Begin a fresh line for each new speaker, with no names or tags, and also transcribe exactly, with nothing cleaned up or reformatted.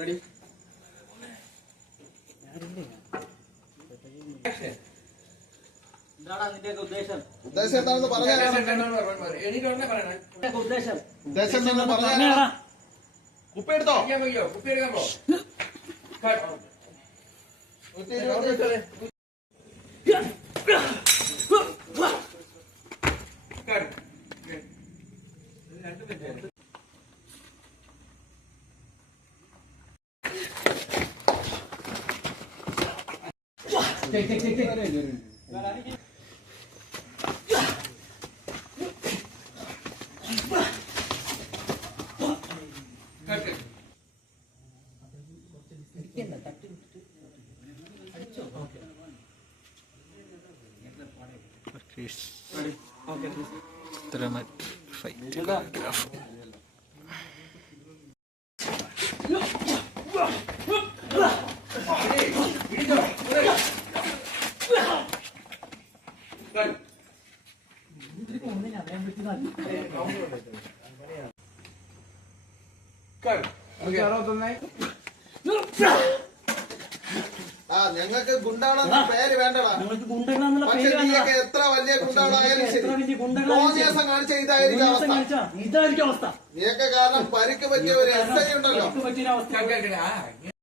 Ready? എന്താണ് നിന്റെ ഉദ്ദേശം?
ഉദ്ദേശം എന്താണെന്ന് പറഞ്ഞാ
ഉദ്ദേശം
ഉദ്ദേശം എന്താണെന്ന് പറഞ്ഞാ കുപ്പി എടുത്തോ?
കുപ്പി എടുക്കാൻ പോ.
Take, take, take, take.
Photograph.
ആ ഞങ്ങൾക്ക് ഗുണ്ടാണെന്ന പേര് വേണ്ടടാ. പക്ഷെ നീയൊക്കെ എത്ര വലിയ ഗുണ്ടാളായാലും ശരി തോന്നിയാസം കാണിച്ച ഇതായിരിക്കും അവസ്ഥ.
ഇതായിരിക്കും അവസ്ഥ.
നീയൊക്കെ കാരണം പരിക്ക് പറ്റിയ ഒരു എസ് ഐ ഉണ്ടല്ലോ.